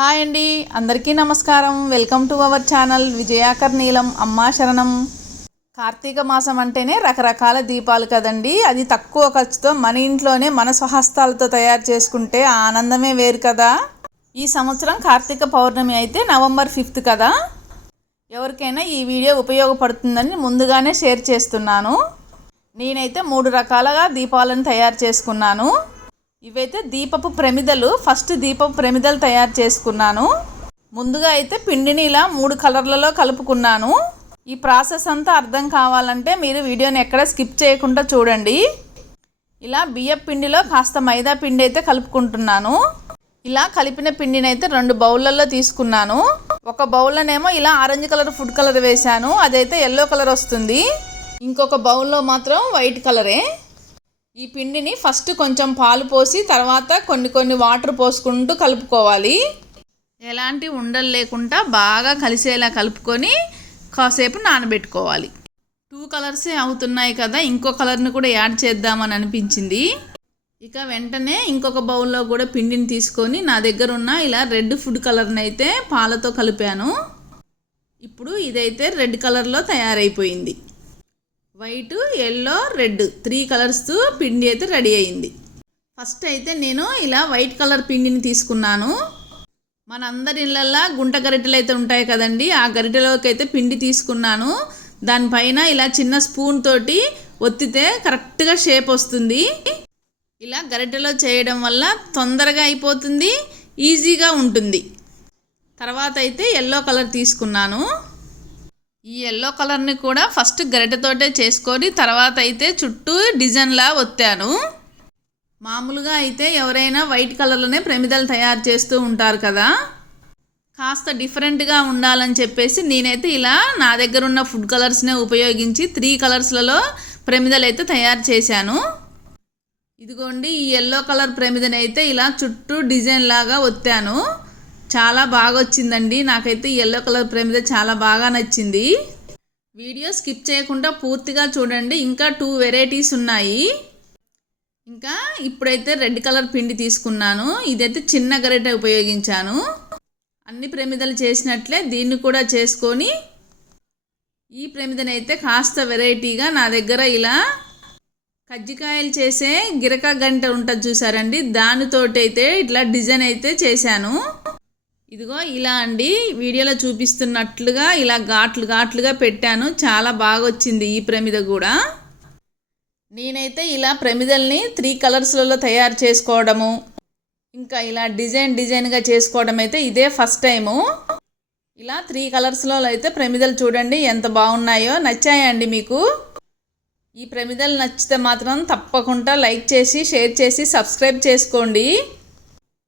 Hi అండి అందరికీ నమస్కారం. వెల్కమ్ టు అవర్ ఛానల్ విజయాకర్ నీలం అమ్మా శరణం. కార్తీక మాసం అంటేనే రకరకాల దీపాలు కదండి. అది తక్కువ ఖర్చుతో మన ఇంట్లోనే మన స్వహస్తాలతో తయారు చేసుకుంటే ఆనందమే వేరు కదా. ఈ సంవత్సరం కార్తీక పౌర్ణమి అయితే నవంబర్ ఫిఫ్త్ కదా. ఎవరికైనా ఈ వీడియో ఉపయోగపడుతుందని ముందుగానే షేర్ చేస్తున్నాను. నేనైతే మూడు రకాలుగా దీపాలను తయారు చేసుకున్నాను. ఇవైతే దీపపు ప్రమిదలు. ఫస్ట్ దీపపు ప్రమిదలు తయారు చేసుకున్నాను. ముందుగా అయితే పిండిని ఇలా మూడు కలర్లలో కలుపుకున్నాను. ఈ ప్రాసెస్ అంతా అర్థం కావాలంటే మీరు వీడియోని ఎక్కడ స్కిప్ చేయకుండా చూడండి. ఇలా బియ్యం పిండిలో కాస్త మైదా పిండి అయితే కలుపుకుంటున్నాను. ఇలా కలిపిన పిండిని అయితే రెండు బౌళ్ళల్లో తీసుకున్నాను. ఒక బౌల్లోనేమో ఇలా ఆరెంజ్ కలర్ ఫుడ్ కలర్ వేశాను. అదైతే ఎల్లో కలర్ వస్తుంది. ఇంకొక బౌల్లో మాత్రం వైట్ కలరే. ఈ పిండిని ఫస్ట్ కొంచెం పాలు పోసి తర్వాత కొన్ని కొన్ని వాటర్ పోసుకుంటూ కలుపుకోవాలి. ఎలాంటి ఉండలు లేకుండా బాగా కలిసేలా కలుపుకొని కాసేపు నానబెట్టుకోవాలి. టూ కలర్సే అవుతున్నాయి కదా ఇంకో కలర్ని కూడా యాడ్ చేద్దామని అనిపించింది. ఇక వెంటనే ఇంకొక బౌల్లో కూడా పిండిని తీసుకొని నా దగ్గర ఉన్న ఇలా రెడ్ ఫుడ్ కలర్ని అయితే పాలతో కలిపాను. ఇప్పుడు ఇదైతే రెడ్ కలర్లో తయారైపోయింది. వైట్ ఎల్లో రెడ్ త్రీ కలర్స్తో పిండి అయితే రెడీ అయింది. ఫస్ట్ అయితే నేను ఇలా వైట్ కలర్ పిండిని తీసుకున్నాను. మనందరి ఇళ్ళల్లో గుంట గరిటెలు అయితే ఉంటాయి కదండి ఆ గరిటెలోకి అయితే పిండి తీసుకున్నాను. దానిపైన ఇలా చిన్న స్పూన్ తోటి ఒత్తితే కరెక్ట్గా షేప్ వస్తుంది. ఇలా గరిటెలో చేయడం వల్ల తొందరగా అయిపోతుంది ఈజీగా ఉంటుంది. తర్వాత అయితే ఎల్లో కలర్ తీసుకున్నాను. ఈ ఎల్లో కలర్ని కూడా ఫస్ట్ గరిటెతోటే చేసుకొని తర్వాత అయితే చుట్టూ డిజైన్లా ఒత్తాను. మామూలుగా అయితే ఎవరైనా వైట్ కలర్లోనే ప్రమిదలు తయారు చేస్తూ ఉంటారు కదా. కాస్త డిఫరెంట్గా ఉండాలని చెప్పేసి నేనైతే ఇలా నా దగ్గర ఉన్న ఫుడ్ కలర్స్నే ఉపయోగించి త్రీ కలర్స్లలో ప్రమిదలు అయితే తయారు చేశాను. ఇదిగోండి ఈ ఎల్లో కలర్ ప్రమిదనైతే ఇలా చుట్టూ డిజైన్ లాగా ఒత్తాను. చాలా బాగా వచ్చిందండి నాకైతే ఎల్లో కలర్ ప్రమిద చాలా బాగా నచ్చింది. వీడియో స్కిప్ చేయకుండా పూర్తిగా చూడండి. ఇంకా టూ వెరైటీస్ ఉన్నాయి. ఇంకా ఇప్పుడైతే రెడ్ కలర్ పిండి తీసుకున్నాను. ఇదైతే చిన్న గరిటె ఉపయోగించాను. అన్ని ప్రమిదలు చేసినట్లే దీన్ని కూడా చేసుకొని ఈ ప్రమిదనైతే కాస్త వెరైటీగా నా దగ్గర ఇలా కజ్జికాయలు చేసే గిరక గంట ఉంటుంది చూసారండి. దానితోటి అయితే ఇట్లా డిజైన్ అయితే చేశాను. ఇదిగో ఇలా అండి వీడియోలో చూపిస్తున్నట్లుగా ఇలా ఘాట్లు ఘాట్లుగా పెట్టాను. చాలా బాగా వచ్చింది ఈ ప్రమిద కూడా. నేనైతే ఇలా ప్రమిదల్ని త్రీ కలర్స్లలో తయారు చేసుకోవడము ఇంకా ఇలా డిజైన్ డిజైన్గా చేసుకోవడం అయితే ఇదే ఫస్ట్ టైము. ఇలా త్రీ కలర్స్లో అయితే ప్రమిదలు చూడండి ఎంత బాగున్నాయో. నచ్చాయండి మీకు? ఈ ప్రమిదలు నచ్చితే మాత్రం తప్పకుండా లైక్ చేసి షేర్ చేసి సబ్స్క్రైబ్ చేసుకోండి.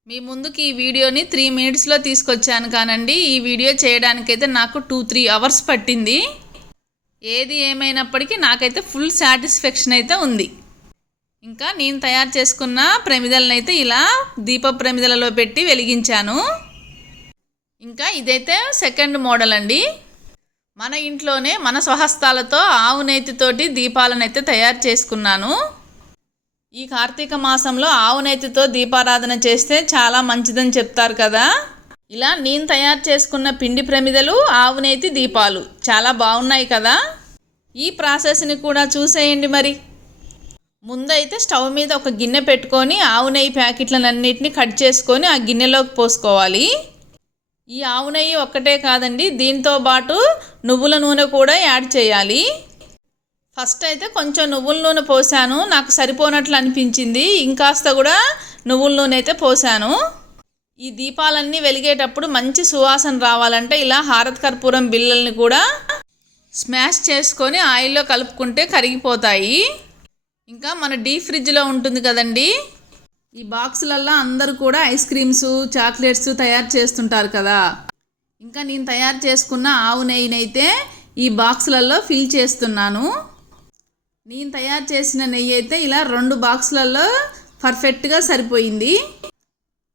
మీ ముందుకి ఈ వీడియోని త్రీ మినిట్స్లో తీసుకొచ్చాను కానండి. ఈ వీడియో చేయడానికైతే నాకు టూ త్రీ అవర్స్ పట్టింది. ఏది ఏమైనప్పటికీ నాకైతే ఫుల్ సాటిస్ఫాక్షన్ అయితే ఉంది. ఇంకా నేను తయారు చేసుకున్న ప్రమిదలను అయితే ఇలా దీప ప్రమిదలలో పెట్టి వెలిగించాను. ఇంకా ఇదైతే సెకండ్ మోడల్ అండి. మన ఇంట్లోనే మన స్వహస్తాలతో ఆవు నేతితోటి దీపాలను అయితే తయారు చేసుకున్నాను. ఈ కార్తీక మాసంలో ఆవు నేతితో దీపారాధన చేస్తే చాలా మంచిదని చెప్తారు కదా? ఇలా నేను తయారు చేసుకున్న పిండి ప్రమిదలు ఆవు నేతి దీపాలు చాలా బాగున్నాయి కదా? ఈ ప్రాసెస్ని కూడా చూసేయండి మరి. ముందైతే స్టవ్ మీద ఒక గిన్నె పెట్టుకొని ఆవు నెయ్యి ప్యాకెట్లన్నింటినీ కట్ చేసుకొని ఆ గిన్నెలోకి పోసుకోవాలి. ఈ ఆవు నెయ్యి ఒక్కటే కాదండి దీంతో పాటు నువ్వుల నూనె కూడా యాడ్ చేయాలి. ఫస్ట్ అయితే కొంచెం నువ్వుల నూనె పోసాను. నాకు సరిపోనట్లు అనిపించింది. ఇంకాస్త కూడా నువ్వుల నూనె అయితే పోసాను. ఈ దీపాలన్నీ వెలిగేటప్పుడు మంచి సువాసన రావాలంటే ఇలా హారత్ కర్పూరం బిళ్ళల్ని కూడా స్మాష్ చేసుకొని ఆయిల్లో కలుపుకుంటే కరిగిపోతాయి. ఇంకా మన డీ ఫ్రిడ్జ్లో ఉంటుంది కదండి ఈ బాక్సులల్లో అందరూ కూడా ఐస్ క్రీమ్స్ చాక్లెట్స్ తయారు చేస్తుంటారు కదా. ఇంకా నేను తయారు చేసుకున్న ఆవు నెయ్యినైతే ఈ బాక్సులలో ఫిల్ చేస్తున్నాను. నేను తయారు చేసిన నెయ్యి అయితే ఇలా రెండు బాక్సులలో పర్ఫెక్ట్గా సరిపోయింది.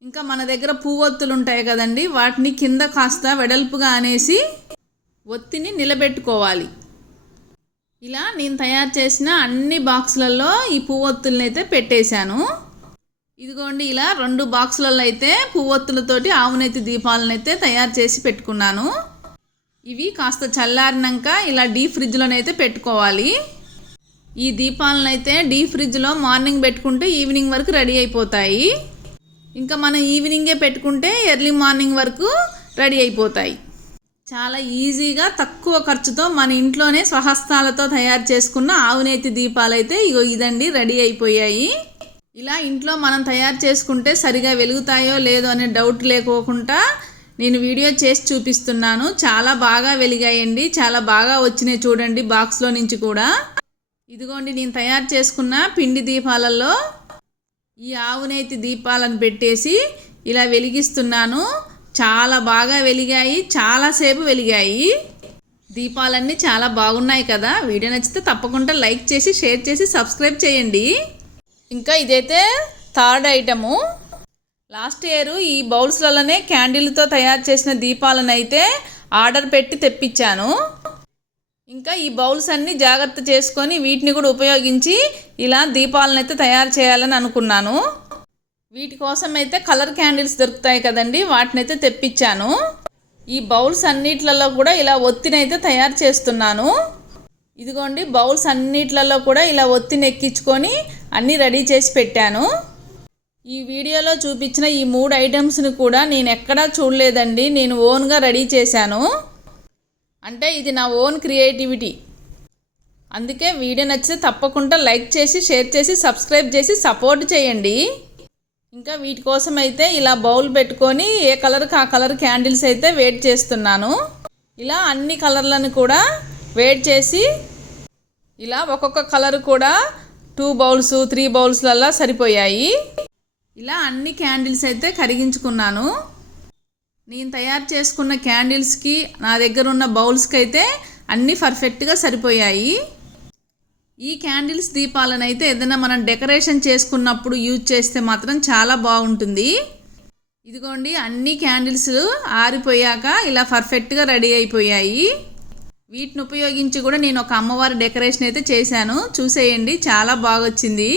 ఇంకా మన దగ్గర పువ్వొత్తులు ఉంటాయి కదండి వాటిని కింద కాస్త వెడల్పుగా అనేసి ఒత్తిని నిలబెట్టుకోవాలి. ఇలా నేను తయారు చేసిన అన్ని బాక్సులలో ఈ పువ్వొత్తుల్ని అయితే పెట్టేశాను. ఇదిగోండి ఇలా రెండు బాక్సులలో అయితే పువ్వొత్తులతోటి ఆవునెత్తి దీపాలను అయితే తయారు చేసి పెట్టుకున్నాను. ఇవి కాస్త చల్లారినాక ఇలా డీప్ ఫ్రిడ్జ్లోనైతే పెట్టుకోవాలి. ఈ దీపాలను అయితే ఫ్రిడ్జ్లో మార్నింగ్ పెట్టుకుంటే ఈవినింగ్ వరకు రెడీ అయిపోతాయి. ఇంకా మనం ఈవినింగే పెట్టుకుంటే ఎర్లీ మార్నింగ్ వరకు రెడీ అయిపోతాయి. చాలా ఈజీగా తక్కువ ఖర్చుతో మన ఇంట్లోనే స్వహస్తాలతో తయారు చేసుకున్న ఆవునేతి దీపాలు అయితే ఇగో ఇదండి రెడీ అయిపోయాయి. ఇలా ఇంట్లో మనం తయారు చేసుకుంటే సరిగా వెలుగుతాయో లేదో అనే డౌట్ లేకోకుండా నేను వీడియో చేసి చూపిస్తున్నాను. చాలా బాగా వెలిగాయండి. చాలా బాగా వచ్చినాయి చూడండి బాక్స్లో నుంచి కూడా. ఇదిగోండి నేను తయారు చేసుకున్న పిండి దీపాలలో ఈ ఆవునేతి దీపాలను పెట్టేసి ఇలా వెలిగిస్తున్నాను. చాలా బాగా వెలిగాయి చాలాసేపు వెలిగాయి. దీపాలన్నీ చాలా బాగున్నాయి కదా. వీడియో నచ్చితే తప్పకుండా లైక్ చేసి షేర్ చేసి సబ్స్క్రైబ్ చేయండి. ఇంకా ఇదైతే థర్డ్ ఐటము. లాస్ట్ ఇయర్ ఈ బౌల్స్లలోనే క్యాండిల్తో తయారు చేసిన దీపాలను అయితే ఆర్డర్ పెట్టి తెప్పించాను. ఇంకా ఈ బౌల్స్ అన్ని జాగ్రత్త చేసుకొని వీటిని కూడా ఉపయోగించి ఇలా దీపాలను అయితే తయారు చేయాలని అనుకున్నాను. వీటి కోసం అయితే కలర్ క్యాండిల్స్ దొరుకుతాయి కదండి వాటిని అయితే తెప్పించాను. ఈ బౌల్స్ అన్నిట్లలో కూడా ఇలా ఒత్తినైతే తయారు చేస్తున్నాను. ఇదిగోండి బౌల్స్ అన్నిట్లలో కూడా ఇలా ఒత్తిని ఎక్కించుకొని అన్నీ రెడీ చేసి పెట్టాను. ఈ వీడియోలో చూపించిన ఈ మూడు ఐటమ్స్ని కూడా నేను ఎక్కడా చూడలేదండి నేను ఓన్గా రెడీ చేశాను. అంటే ఇది నా ఓన్ క్రియేటివిటీ అందుకే వీడియో నచ్చితే తప్పకుండా లైక్ చేసి షేర్ చేసి సబ్స్క్రైబ్ చేసి సపోర్ట్ చేయండి. ఇంకా వీటి కోసం అయితే ఇలా బౌల్ పెట్టుకొని ఏ కలర్కి ఆ కలర్ క్యాండిల్స్ అయితే వెయిట్ చేస్తున్నాను. ఇలా అన్ని కలర్లను కూడా వెయిట్ చేసి ఇలా ఒక్కొక్క కలర్ కూడా టూ బౌల్స్ త్రీ బౌల్స్లల్లా సరిపోయాయి. ఇలా అన్ని క్యాండిల్స్ అయితే కరిగించుకున్నాను. నేను తయారు చేసుకున్న క్యాండిల్స్కి నా దగ్గర ఉన్న బౌల్స్కి అయితే అన్నీ పర్ఫెక్ట్గా సరిపోయాయి. ఈ క్యాండిల్స్ దీపాలను అయితే ఏదైనా మనం డెకరేషన్ చేసుకున్నప్పుడు యూజ్ చేస్తే మాత్రం చాలా బాగుంటుంది. ఇదిగోండి అన్ని క్యాండిల్స్ ఆరిపోయాక ఇలా పర్ఫెక్ట్గా రెడీ అయిపోయాయి. వీటిని ఉపయోగించి కూడా నేను ఒక అమ్మవారి డెకరేషన్ అయితే చేశాను. చూసేయండి చాలా బాగొచ్చింది.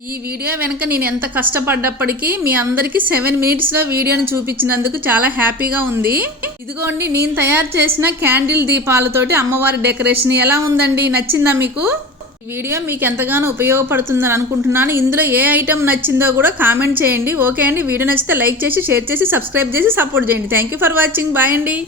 ఈ వీడియో వెనుక నేను ఎంత కష్టపడ్డప్పటికీ మీ అందరికీ సెవెన్ మినిట్స్లో వీడియోని చూపించినందుకు చాలా హ్యాపీగా ఉంది. ఇదిగోండి నేను తయారు చేసిన క్యాండిల్ దీపాలతోటి అమ్మవారి డెకరేషన్ ఎలా ఉందండి? నచ్చిందా మీకు? ఈ వీడియో మీకు ఎంతగానో ఉపయోగపడుతుందని అనుకుంటున్నాను. ఇందులో ఏ ఐటెం నచ్చిందో కూడా కామెంట్ చేయండి. ఓకే అండి వీడియో నచ్చితే లైక్ చేసి షేర్ చేసి సబ్స్క్రైబ్ చేసి సపోర్ట్ చేయండి. Thank you for watching. Bye అండి.